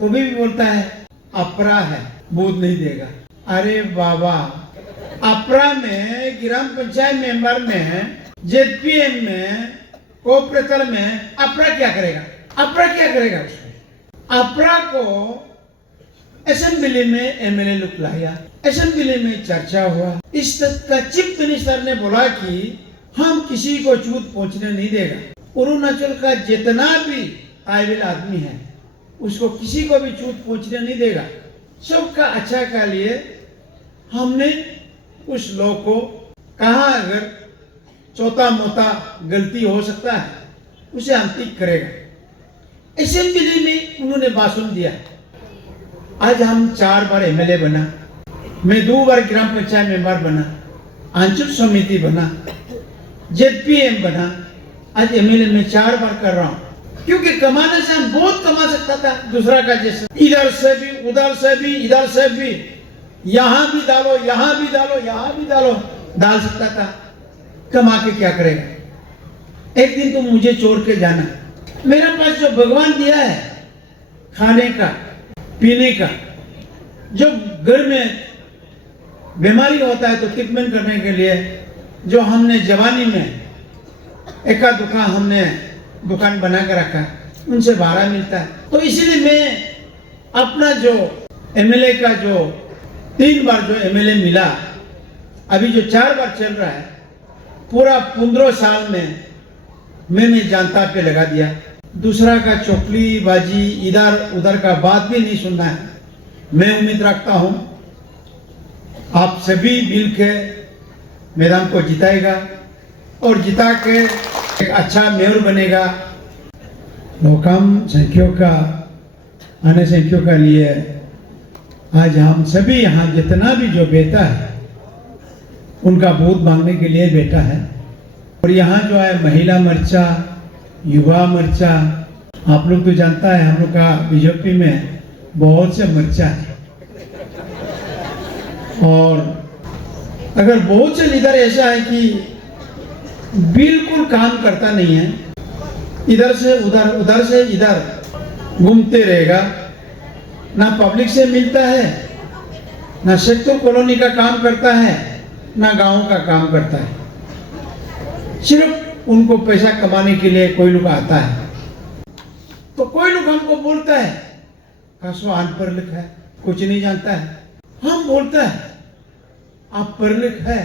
तो भी बोलता है अपरा है, बोध नहीं देगा। अरे बाबा, अपरा में, ग्राम पंचायत मेंबर में, जेडपीएम में, कोऑपरेटर में अपरा क्या करेगा? अपरा क्या करेगा उसमें? अपरा को असेंबली में एमएलए लोग लाया, असेंबली में चर्चा हुआ। इस तक का चीफ मिनिस्टर ने बोला कि हम किसी को छूट पहुंचने नहीं देगा। अरुणाचल का जितना भी काबिल आदमी है उसको किसी को भी छूट पहुंचने नहीं देगा। सबका अच्छा के लिए हमने उस लोग को कहा अगर छोटा मोटा गलती हो सकता है उसे हम ठीक करेगा। असेंबली में उन्होंने भाषण दिया। आज हम 4 बार एमएलए बना, मैं 2 बार ग्राम पंचायत मेंबर बना, अंचल समिति बना, जेडपीएम बना, आज एमएलए में 4 बार कर रहा हूँ। क्योंकि कमाने से हम बहुत कमा सकता था दूसरा का जैसे, इधर से भी, उधर से भी, इधर से भी, यहाँ भी डालो, यहाँ भी डालो, यहाँ भी डालो, डाल सकता था। कमा के क्या करेगा? एक दिन तो मुझे छोड़ के जाना। मेरे पास जो भगवान दिया है खाने का, पीने का, जो घर में बीमारी होता है तो ट्रीटमेंट करने के लिए जो हमने जवानी में एका दुकान हमने दुकान बना के रखा, उनसे भाड़ा मिलता है। तो इसीलिए मैं अपना जो एमएलए का जो 3 बार जो एमएलए मिला, अभी जो 4 बार चल रहा है, पूरा 15 साल में मैंने जनता पे लगा दिया। दूसरा का चोकली बाजी इधर उधर का बात भी नहीं सुनना है। मैं उम्मीद रखता हूं आप सभी मिल के मैदान को जिताएगा और जिता के एक अच्छा मेयर बनेगा। लोकम संख्यों का अन्य संख्यों का लिए आज हम सभी यहाँ जितना भी जो बेटा है उनका वोट मांगने के लिए बैठा है। और यहाँ जो है महिला मोर्चा, युवा मोर्चा, आप लोग तो जानता है हम लोग का बीजेपी में बहुत से मोर्चा है। और अगर बहुत से लीडर ऐसा है कि बिल्कुल काम करता नहीं है, इधर से उधर, उधर से इधर घूमते रहेगा, ना पब्लिक से मिलता है, ना सेक्टर कॉलोनी का काम करता है, ना गांव का काम करता है। सिर्फ उनको पैसा कमाने के लिए कोई लोग आता है। तो कोई लोग हमको बोलता है कासो अनपढ़ लिखा है, कुछ नहीं जानता है। हम बोलते हैं आप पढ़ लिख है,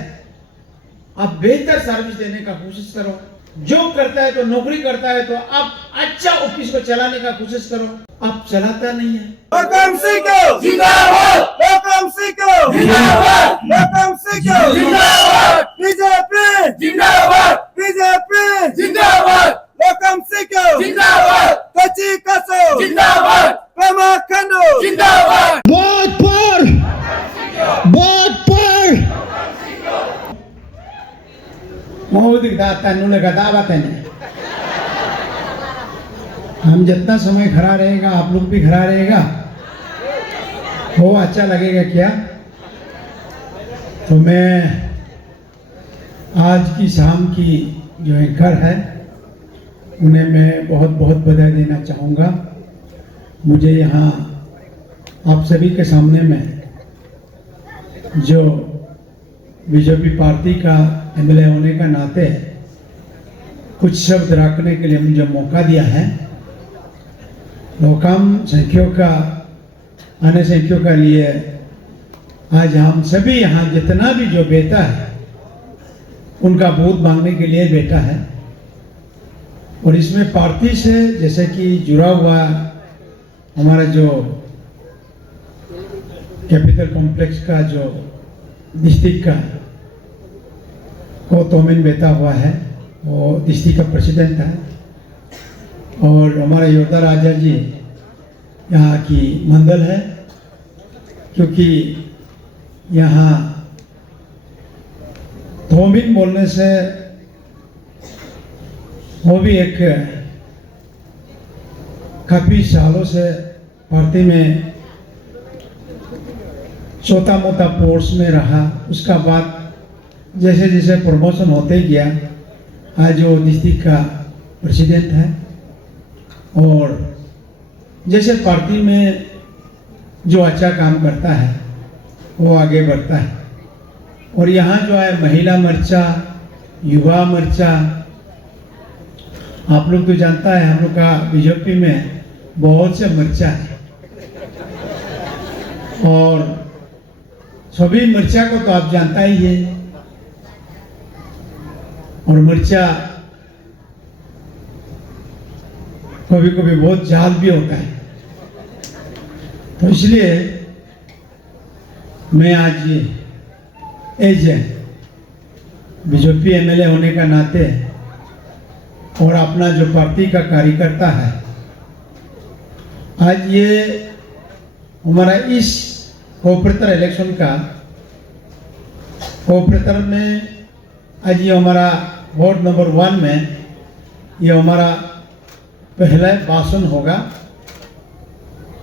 आप बेहतर सर्विस देने का कोशिश करो। जॉब करता है तो नौकरी करता है तो आप अच्छा ऑफिस को चलाने का कोशिश करो। आप चलाता नहीं है। लोकम सिंह जिंदाबाद, लोकम सिंह जिंदाबाद, लोकम सिंह जिंदाबाद, बीजेपी जिंदाबाद, बीजेपी जिंदाबाद, लोकम सिंह जिंदाबाद, कच्ची कसो जिंदाबाद, पेमा खंडो जिंदाबाद। वोट पर, वोट पर। मोदी दाता नुने का दावत है। हम जितना समय खड़ा रहेगा आप लोग भी खड़ा रहेगा, वो अच्छा लगेगा क्या? तो मैं आज की शाम की जो एंकर है उन्हें मैं बहुत बहुत बधाई देना चाहूँगा। मुझे यहाँ आप सभी के सामने में जो बीजेपी पार्टी का एमएलए होने का नाते कुछ शब्द रखने के लिए मुझे मौका दिया है। लोकम संख्यों का अन्य संख्यों का लिए आज हम सभी यहाँ जितना भी जो बेटा है उनका वोट मांगने के लिए बैठा है। और इसमें पार्टी से जैसे कि जुड़ा हुआ हमारा जो कैपिटल कॉम्प्लेक्स का जो डिस्ट्रिक्ट का वो तोमिन बैठा हुआ है, वो डिस्ट्रिक्ट का प्रेसिडेंट है। और हमारा योद्धा राजा जी यहाँ की मंडल है, क्योंकि यहाँ तोमिन बोलने से वो भी एक काफ़ी सालों से पार्टी में छोटा मोटा पोस्ट में रहा। उसका बाद जैसे जैसे प्रमोशन होते गया आज वो डिस्ट्रिक्ट का प्रेसिडेंट है। और जैसे पार्टी में जो अच्छा काम करता है वो आगे बढ़ता है। और यहाँ जो है महिला मोर्चा, युवा मोर्चा, आप लोग तो जानता है हम लोग का बीजेपी में बहुत से मोर्चा है और सभी मोर्चा को तो आप जानता ही है। और मोर्चा कभी कभी बहुत जाल भी होता है, तो इसलिए मैं आज ये एज बीजेपी एमएलए होने का नाते और अपना जो पार्टी का कार्यकर्ता है, आज ये हमारा इस कोऑपरेटर इलेक्शन का कोऑपरेटर में आज ये हमारा वार्ड नंबर 1 में ये हमारा पहला भाषण होगा,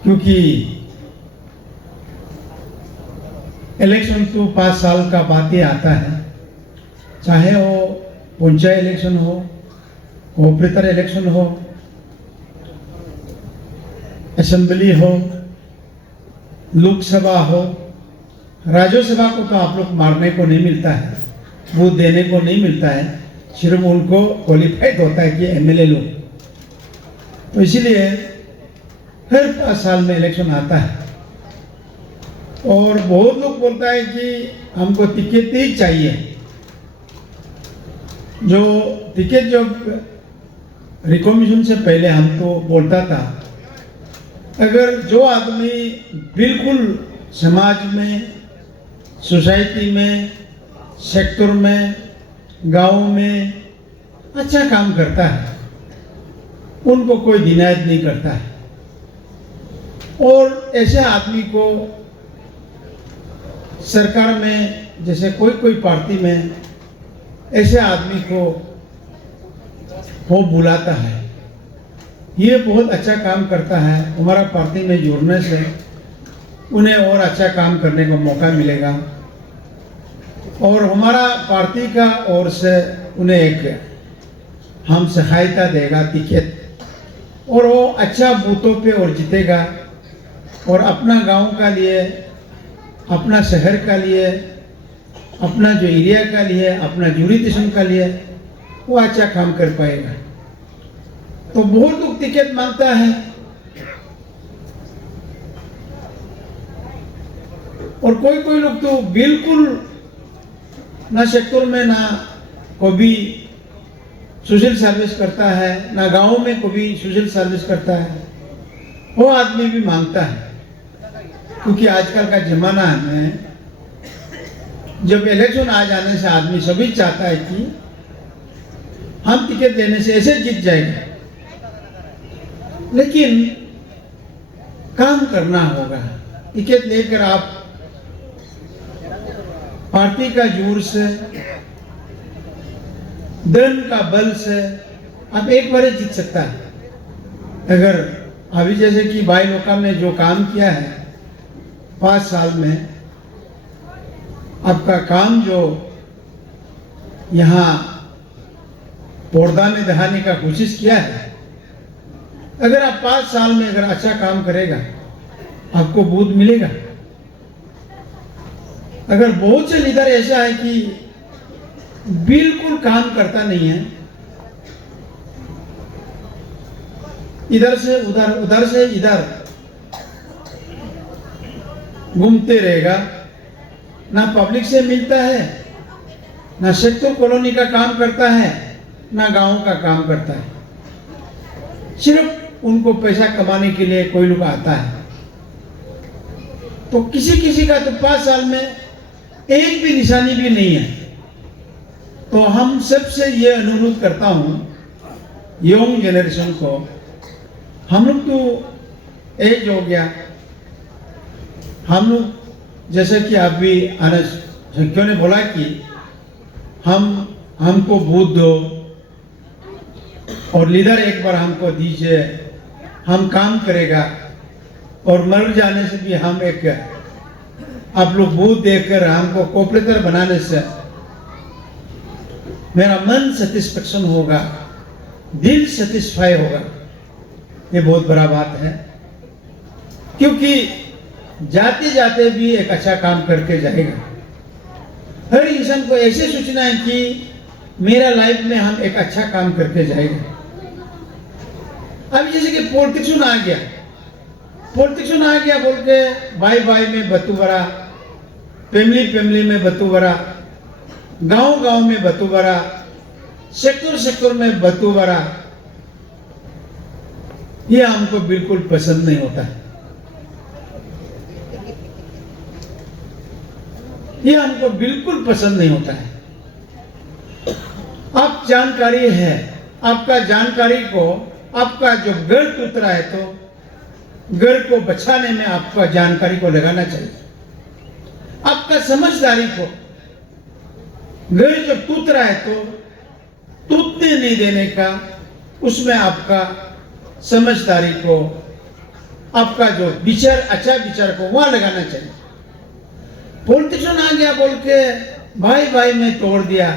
क्योंकि इलेक्शन तो 5 साल का बात ही आता है, चाहे वो पंचायत इलेक्शन हो, कोऑपरेटर इलेक्शन हो, असेंबली हो, लोकसभा हो, राज्यसभा को तो आप लोग मारने को नहीं मिलता है, वोट देने को नहीं मिलता है, सिर्फ उनको क्वालिफाइड होता है कि एमएलए लोग। तो इसीलिए हर 5 साल में इलेक्शन आता है और बहुत लोग बोलता है कि हमको टिकट ही चाहिए। जो टिकट जब रिकॉग्निशन से पहले हम तो बोलता था, अगर जो आदमी बिल्कुल समाज में, सोसाइटी में, सेक्टर में, गांव में अच्छा काम करता है, उनको कोई डिनाइट नहीं करता है। और ऐसे आदमी को सरकार में, जैसे कोई पार्टी में ऐसे आदमी को वो बुलाता है, ये बहुत अच्छा काम करता है, हमारा पार्टी में जुड़ने से उन्हें और अच्छा काम करने का मौका मिलेगा और हमारा पार्टी का ओर से उन्हें एक हम सहायता देगा टिकट, और वो अच्छा बूथों पे और जीतेगा और अपना गांव का लिए, अपना शहर का लिए, अपना जो एरिया का लिए, अपना जुरिडिक्शन का लिए वो अच्छा काम कर पाएगा। तो बहुत लोग टिकट मांगता है और कोई लोग तो बिल्कुल ना सेक्टर में ना कभी सोशल सर्विस करता है, ना गांव में कभी सोशल सर्विस करता है, वो आदमी भी मांगता है। क्योंकि आजकल का जमाना में जब इलेक्शन आ जाने से आदमी सभी चाहता है कि हम टिकट लेने से ऐसे जीत जाएगा, लेकिन काम करना होगा। टिकट लेकर आप पार्टी का जोर से, धन का बल से आप एक बार जीत सकता है। अगर अभी जैसे कि भाई लोका ने जो काम किया है 5 साल में, आपका काम जो यहाँ पर्दा में दिखाने का कोशिश किया है, अगर आप 5 साल में अगर अच्छा काम करेगा आपको बूथ मिलेगा। अगर बहुत से लीडर ऐसा है कि बिल्कुल काम करता नहीं है, इधर से उधर, उधर से इधर घूमते रहेगा, ना पब्लिक से मिलता है, ना सेक्टर कॉलोनी का काम करता है, ना गांव का काम करता है, सिर्फ उनको पैसा कमाने के लिए कोई लोग आता है। तो किसी का तो 5 साल में एक भी निशानी भी नहीं है। तो हम सबसे ये अनुरोध करता हूं यंग जनरेशन को, हम लोग तो एज हो गया, हम लोग जैसे कि अभी संख्या ने बोला कि हमको वोट दो और लीडर एक बार हमको दीजिए, हम काम करेगा और मर जाने से भी हम एक आप लोग वोट देकर हमको कोऑपरेटर बनाने से मेरा मन सेटिस्फेक्शन होगा, दिल सेटिस्फाई होगा। ये बहुत बड़ा बात है। क्योंकि जाते जाते भी एक अच्छा काम करके जाएगा। हर इंसान को ऐसे सोचना है कि मेरा लाइफ में हम एक अच्छा काम करके जाएगा। अभी जैसे कि पॉलिटिक्स आ गया, बोल के भाई भाई में बतूबरा, फैमिली में बतूबरा, गांव में बतूबरा, सेक्टर में बतूबरा, ये हमको बिल्कुल पसंद नहीं होता है। ये हमको बिल्कुल पसंद नहीं होता है। आप जानकारी है, आपका जानकारी को, आपका जो घर टूट रहा है तो घर को बचाने में आपका जानकारी को लगाना चाहिए। आपका समझदारी को, घर जो टूट रहा है तो टूटने नहीं देने का, उसमें आपका समझदारी को, आपका जो विचार, अच्छा विचार को वहां लगाना चाहिए। पॉलिटिशियन आ गया बोल के भाई भाई में तोड़ दिया,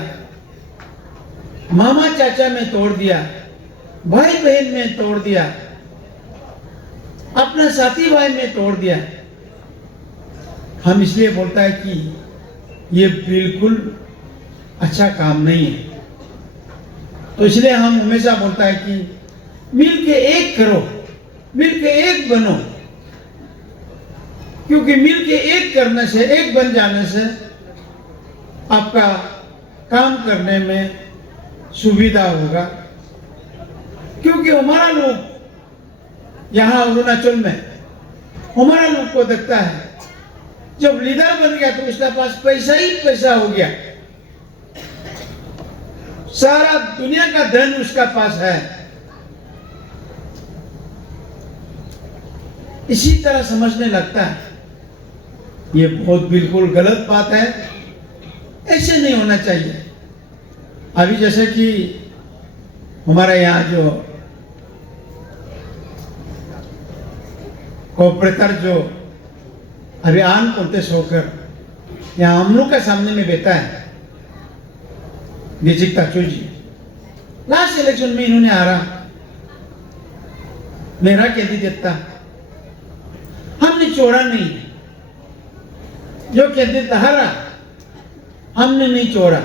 मामा चाचा में तोड़ दिया, भाई बहन में तोड़ दिया, अपना साथी भाई में तोड़ दिया। हम इसलिए बोलता है कि ये बिल्कुल अच्छा काम नहीं है। तो इसलिए हम हमेशा बोलता है कि मिल के एक करो, मिल के एक बनो, क्योंकि मिल के एक करने से, एक बन जाने से आपका काम करने में सुविधा होगा। क्योंकि हमारा लोग यहाँ अरुणाचल में, हमारा लोग को देखता है जब लीडर बन गया तो उसके पास पैसा ही पैसा हो गया, सारा दुनिया का धन उसका पास है। इसी तरह समझने लगता है। ये बहुत बिल्कुल गलत बात है, ऐसे नहीं होना चाहिए। अभी जैसे कि हमारे यहाँ जो कॉपरेटर जो अभी आन कोंटेस्ट होकर यहाँ हम लोग के सामने में बैठा है, निजिक ताचू जी, लास्ट इलेक्शन में इन्होंने हारा, मेरा कैंडिडेट था। हमने चोरा नहीं, जो कैंडिडेट हारा हमने नहीं चोरा,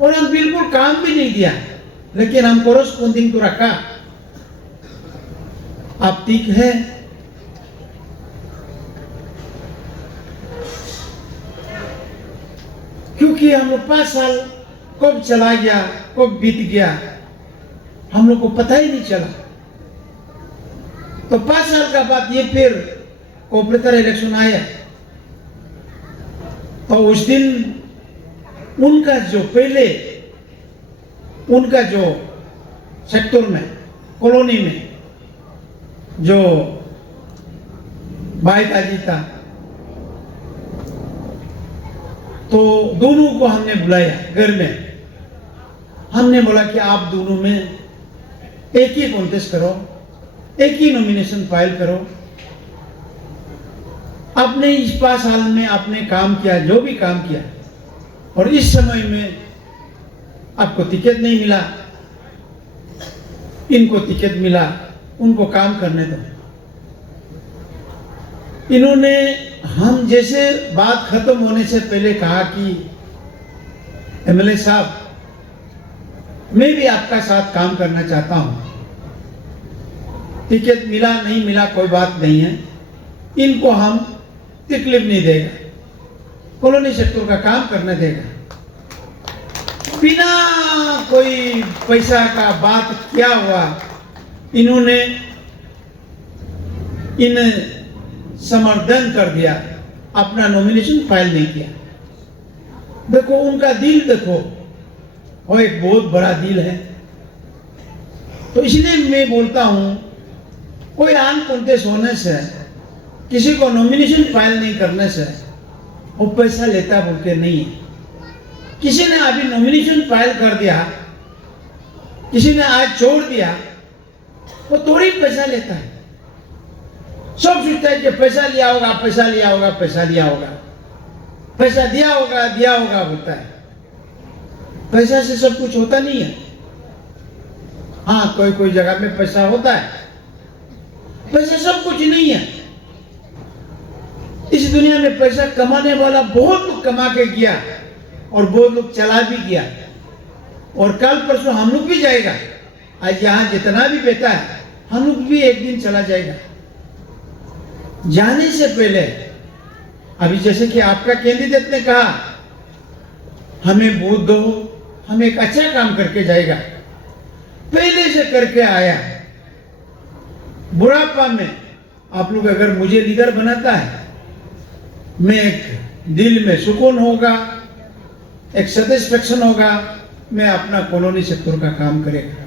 और हम बिल्कुल काम भी नहीं दिया, लेकिन हम कोरस्पोंडिंग तो रखा। आप ठीक है, क्योंकि हम लोग 5 साल कब चला गया, कब बीत गया, हम लोग को पता ही नहीं चला। तो 5 साल का बाद ये फिर कॉर्पोरेटर इलेक्शन आया, तो उस दिन उनका जो पहले, उनका जो सेक्टर में, कॉलोनी में जो भाई दादी था, तो दोनों को हमने बुलाया घर में। हमने बोला कि आप दोनों में एक ही कॉन्टेस्ट करो, एक ही नॉमिनेशन फाइल करो। आपने इस 5 साल में आपने काम किया, जो भी काम किया, और इस समय में आपको टिकट नहीं मिला, इनको टिकट मिला, उनको काम करने दो। इन्होंने हम जैसे बात खत्म होने से पहले कहा कि एमएलए साहब, मैं भी आपका साथ काम करना चाहता हूं, टिकट मिला नहीं मिला कोई बात नहीं है, इनको हम तकलीफ नहीं देगा, कॉलोनी सेक्टर का काम करने देगा। बिना कोई पैसा का बात किया हुआ इन्होंने इन समर्थन कर दिया, अपना नॉमिनेशन फाइल नहीं किया। देखो उनका दिल, देखो वो एक बहुत बड़ा दिल है। तो इसलिए मैं बोलता हूं, कोई आन कॉन्टेस्ट होने से, किसी को नॉमिनेशन फाइल नहीं करने से वो पैसा लेता बोल के नहीं है। किसी ने अभी नॉमिनेशन फाइल कर दिया, किसी ने आज छोड़ दिया, वो थोड़ी पैसा लेता है। सब सोचता है कि पैसा लिया होगा, पैसा लिया होगा, पैसा लिया होगा, पैसा दिया होगा बोलता है। पैसा से सब कुछ होता नहीं है। हाँ, कोई कोई जगह में पैसा होता है, पैसा सब कुछ नहीं है। इस दुनिया में पैसा कमाने वाला बहुत लोग कमा के गया और बहुत लोग चला भी गया, और कल परसों हम लोग भी जाएगा। आज यहाँ जितना भी बेटा है हम लोग भी एक दिन चला जाएगा। जाने से पहले अभी जैसे कि आपका कैंडिडेट ने कहा हमें वोट दो, हम एक अच्छा काम करके जाएगा, पहले से करके आया। बुढ़ापा में आप लोग अगर मुझे लीडर बनाता है, मैं एक दिल में सुकून होगा, एक सेटिस्फेक्शन होगा, मैं अपना कॉलोनी सेक्टर का काम करेगा।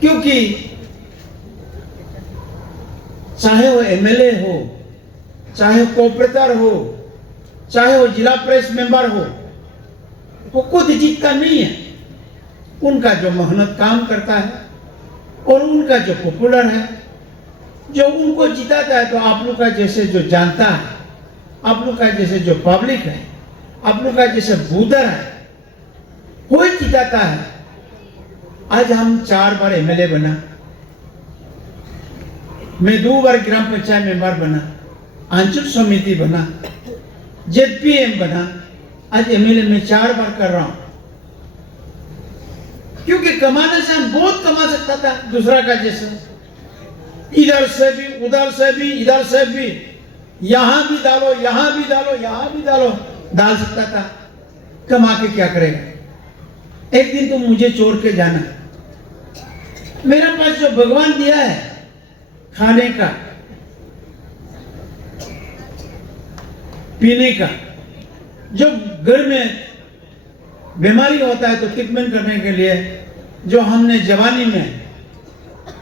क्योंकि चाहे वो एमएलए हो, चाहे कॉर्पोरेटर हो, चाहे वो जिला प्रेस मेंबर हो, वो खुद जीतता नहीं है। उनका जो मेहनत काम करता है और उनका जो पॉपुलर है, जो उनको जिताता है, तो आप लोग का जैसे जो जानता है, आप लोग का जैसे जो पब्लिक है, आप लोग का जैसे वोटर है, कोई जिताता है। आज हम 4 बार एमएलए बना, मैं 2 बार ग्राम पंचायत मेंबर बना, अंचल समिति बना, जेडपीएम बना, आज एमएलए में 4 बार कर रहा हूं। क्योंकि कमाने से हम बहुत कमा सकता था, दूसरा का जैसे इधर से भी, उधर से भी, इधर से भी, यहां भी डालो, यहां भी डालो, यहां भी डालो, डाल सकता था। कमा के क्या करेगा? एक दिन तो मुझे छोड़ के जाना। मेरे पास जो भगवान दिया है खाने का, पीने का, जो घर में बीमारी होता है तो ट्रीटमेंट करने के लिए जो हमने जवानी में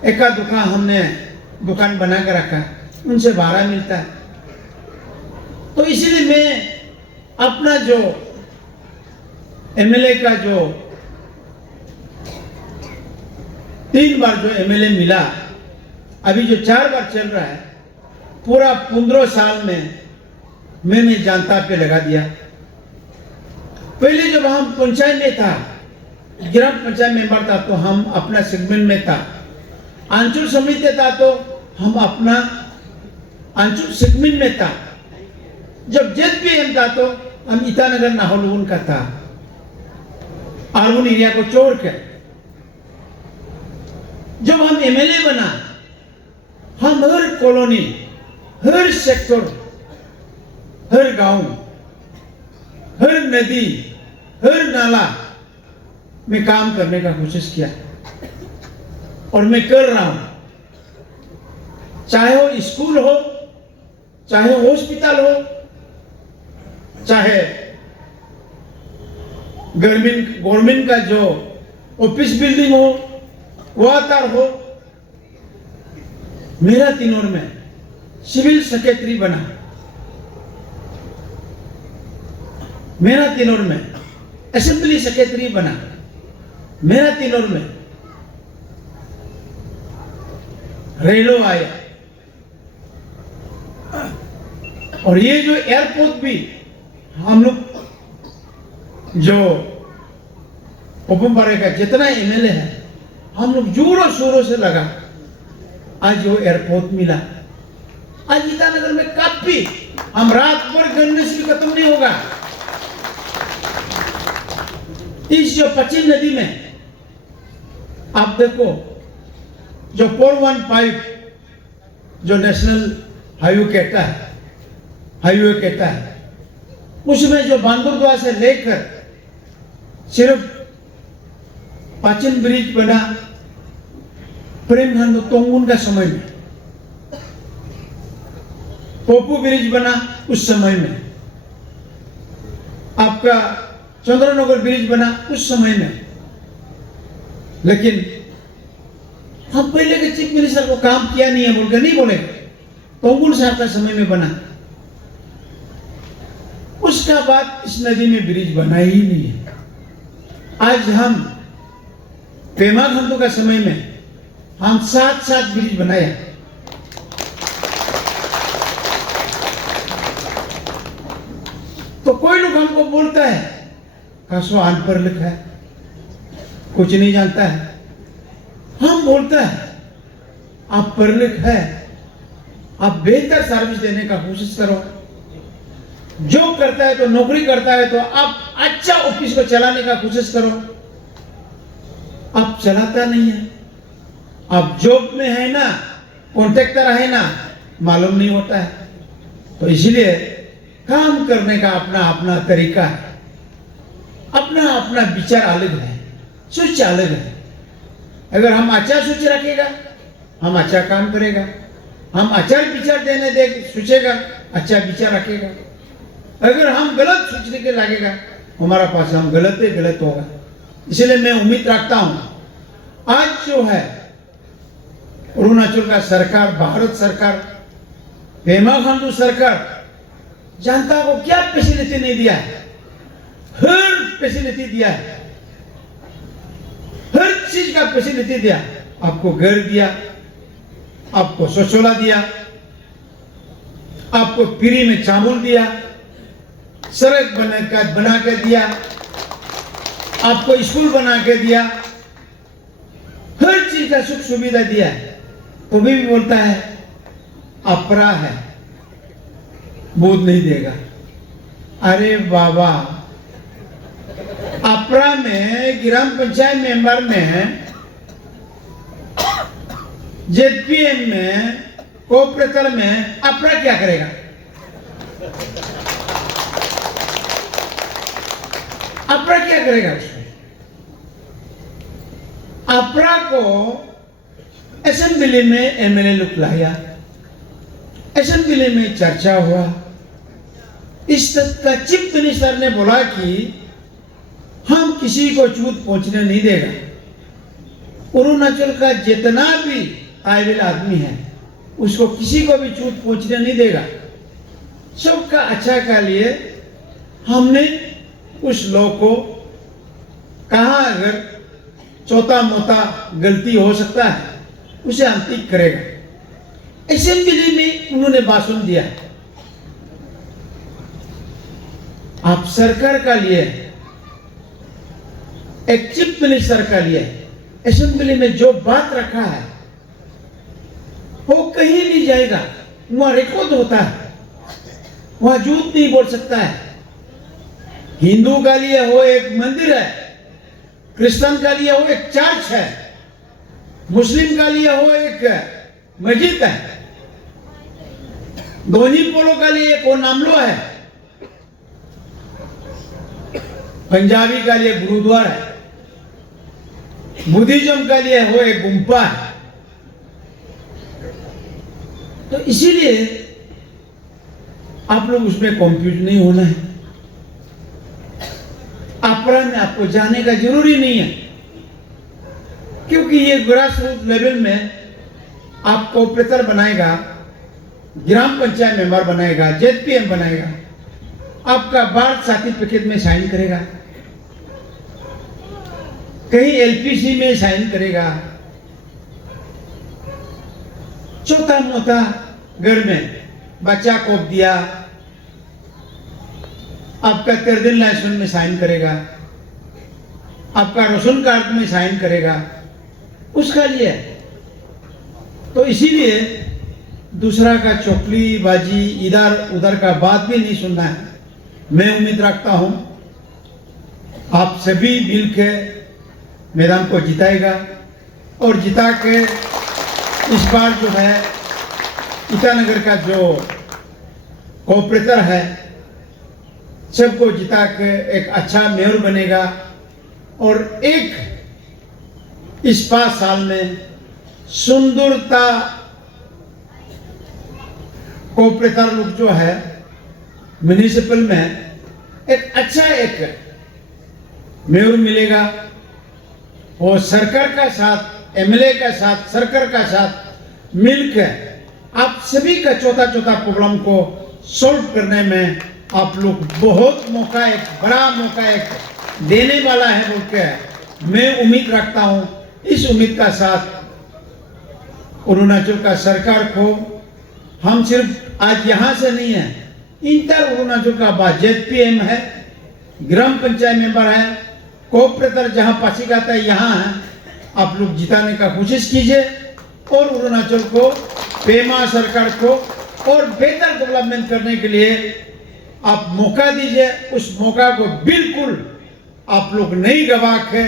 एका दुकान हमने दुकान बना के रखा, उनसे भाड़ा मिलता है। तो इसीलिए मैं अपना जो एमएलए का जो 3 बार जो एमएलए मिला, अभी जो 4 बार चल रहा है, पूरा 15 साल में मैंने जनता पे लगा दिया। पहले जब हम पंचायत में था, ग्राम पंचायत मेंबर था, तो हम अपना सेगमेंट में था। अंचल समिति था तो हम अपना अंचल सेगमेंट में था। जब जेडपीएम था तो हम ईटानगर नाहरलगुन का था, अर्बन एरिया को छोड़ के। जब हम एमएलए बना, हम हर कॉलोनी, हर सेक्टर, हर गांव, हर नदी, हर नाला में काम करने का कोशिश किया, और मैं कर रहा हूं। चाहे वो स्कूल हो, चाहे हॉस्पिटल हो, चाहे गवर्नमेंट का जो ऑफिस बिल्डिंग हो, वाटर हो। मेरा तिनोर में सिविल सेक्रेटरी बना, मेरा तिनोर में असेंबली सेक्रेटरी बना, मेरा तिनोर में रेलो आया। और ये जो एयरपोर्ट भी हम लोग जो ओपनपारे का जितना एमएलए है, हम लोग जोरों शोरों से लगा, आज वो एयरपोर्ट मिला। आज ईटानगर में काफी, हम रात भर गन्ने से खत्म नहीं होगा। इस जो पश्चिम नदी में आप देखो, जो 415 जो नेशनल हाईवे कहता है, उसमें जो बांदरद्वार से लेकर सिर्फ पाचन ब्रिज बना प्रेमखंड तोंगुन का समय में, पोपू ब्रिज बना उस समय में, आपका चंद्रनगर ब्रिज बना उस समय में। लेकिन हम पहले के चीफ मिनिस्टर को काम किया नहीं है बोलकर नहीं बोले, तोंगुन साहब का समय में बना। उसका बाद इस नदी में ब्रिज बना ही नहीं है। आज हम पेमा खंडू का समय में हम 7 ब्रिज बनाया। तो कोई लोग हमको बोलता है कासो अनपढ़ लिखा है, कुछ नहीं जानता है। हम बोलता है आप पढ़ लिख है, आप बेहतर सर्विस देने का कोशिश करो। जॉब करता है तो नौकरी करता है तो आप अच्छा ऑफिस को चलाने का कोशिश करो, आप चलाता नहीं है। आप जॉब में है ना, कॉन्ट्रैक्टर है ना, मालूम नहीं होता है। तो इसलिए काम करने का अपना अपना तरीका है, अपना अपना विचार अलग है, सोच अलग है। अगर हम अच्छा सोच रखेगा हम अच्छा काम करेगा, हम अच्छा विचार देने दे सोचेगा अच्छा विचार रखेगा। अगर हम गलत सोचने के लगेगा हमारा पास हम गलत ही गलत होगा। इसलिए मैं उम्मीद रखता हूं आज जो है अरुणाचल का सरकार, भारत सरकार, पेमा खांडू सरकार जनता को क्या फैसिलिटी नहीं दिया है, हर फैसिलिटी दिया है, हर चीज का फैसिलिटी दिया। आपको घर दिया, आपको शौचालय दिया, आपको फ्री में चावल दिया, सड़क बना के दिया, आपको स्कूल बना के दिया, हर चीज का सुख सुविधा दिया। तो भी बोलता है अपरा है, बोध नहीं देगा। अरे बाबा, अपरा में ग्राम पंचायत मेंबर में, जेडपीएम में, कोऑपरेटर में अपरा क्या करेगा? अपरा क्या करेगा उसमें? अपरा को असेंबली में एमएलए लोग लाया, असेंबली में चर्चा हुआ। इस तक का चीफ मिनिस्टर ने बोला कि हम किसी को छूट पहुंचने नहीं देगा। अरुणाचल का जितना भी काबिल आदमी है उसको किसी को भी छूट पहुंचने नहीं देगा। सबका अच्छा के लिए हमने उस लोग को कहा अगर छोटा मोटा गलती हो सकता है उसे हम ठीक करेगा। असेंबली में उन्होंने भाषण दिया। आप सरकार का लिए, एक चीफ मिनिस्टर का लिए असेंबली में जो बात रखा है वो कहीं नहीं जाएगा, वहां रिकॉर्ड होता है, वहां झूठ नहीं बोल सकता है। हिंदू का लिए वो एक मंदिर है, क्रिश्चियन का लिए वो एक चर्च है, मुस्लिम का लिए वो एक मस्जिद है, धोनी पोलो का लिए एक वो नामलो है, पंजाबी का लिए गुरुद्वारा है, बुद्धिज्म का लिए वो एक गुम्फा है। तो इसीलिए आप लोग उसमें कंफ्यूज नहीं होना है। अपरा में आपको जाने का जरूरी नहीं है, क्योंकि ये ग्रास रूट लेवल में आप कोऑपरेटर बनाएगा, ग्राम पंचायत मेंबर बनाएगा, जेडपीएम बनाएगा, आपका बर्थ सर्टिफिकेट में साइन करेगा, कहीं एलपीसी में साइन करेगा, छोटा मोटा घर में बच्चा को दिया आपका 13 दिन लाइसेंस में साइन करेगा, आपका राशन कार्ड में साइन करेगा, उसका लिए। तो इसीलिए दूसरा का चौकली बाजी इधर उधर का बात भी नहीं सुनना है। मैं उम्मीद रखता हूं आप सभी मिल के मैदान को जिताएगा और जिता के इस बार जो है ईटानगर का जो कोऑपरेटर है सबको जिता के एक अच्छा मेयर बनेगा और एक इस 5 साल में सुंदरता कोऑपरेटर लोग जो है म्युनिसिपल में एक अच्छा एक मेयर मिलेगा। और सरकार का साथ, एमएलए का साथ, सरकार का साथ मिलकर आप सभी का छोटा छोटा प्रॉब्लम को सॉल्व करने में आप लोग बहुत मौका, एक बड़ा मौका एक देने वाला है बोल के मैं उम्मीद रखता हूं। इस उम्मीद का साथ अरुणाचल का सरकार को हम सिर्फ आज यहां से नहीं है, इंटर अरुणाचल का बजट पीएम है, ग्राम पंचायत मेंबर है, कोऑपरेटर जहां पासीघाट है यहाँ है। आप लोग जिताने का कोशिश कीजिए और अरुणाचल को, पेमा सरकार को और बेहतर डेवलपमेंट करने के लिए आप मौका दीजिए, उस मौका को बिल्कुल आप लोग नहीं गवा के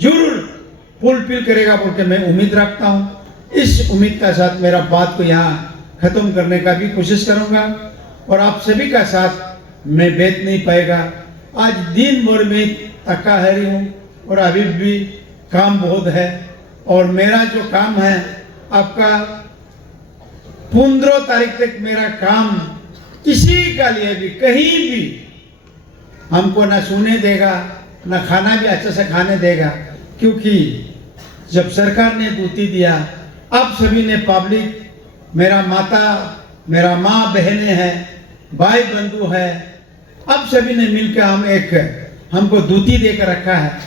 जरूर फुलफिल करेगा बोल के मैं उम्मीद रखता हूँ। इस उम्मीद का साथ मेरा बात को यहाँ खत्म करने का भी कोशिश करूँगा और आप सभी का साथ मैं बैठ नहीं पाएगा। आज दिन भर में थका हारी हूँ और अभी भी काम बहुत है और मेरा जो काम है आपका 15 तारीख तक मेरा काम किसी का लिए भी कहीं भी हमको ना सोने देगा ना खाना भी अच्छे से खाने देगा, क्योंकि जब सरकार ने ड्यूटी दिया आप सभी ने पब्लिक, मेरा माता मेरा माँ बहनें हैं, भाई बंधु है, आप सभी ने मिलकर हमको ड्यूटी देकर रखा है।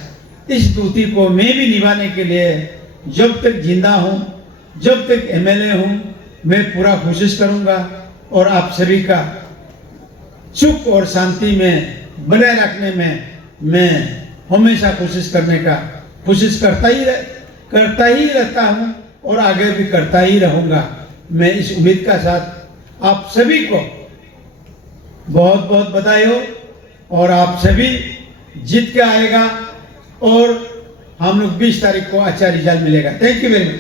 इस ड्यूटी को मैं भी निभाने के लिए जब तक जिंदा हूँ, जब तक एमएलए हूँ, मैं पूरा कोशिश करूँगा और आप सभी का सुख और शांति में बनाए रखने में मैं हमेशा कोशिश करता ही रहता हूँ और आगे भी करता ही रहूँगा। मैं इस उम्मीद का साथ आप सभी को बहुत बहुत बधाई हो और आप सभी जीत के आएगा और हम लोग 20 तारीख को अच्छा रिजल्ट मिलेगा। Thank you very much.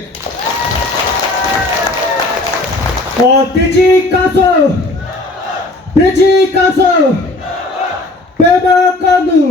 Tiji Kaso, Pema Kandu,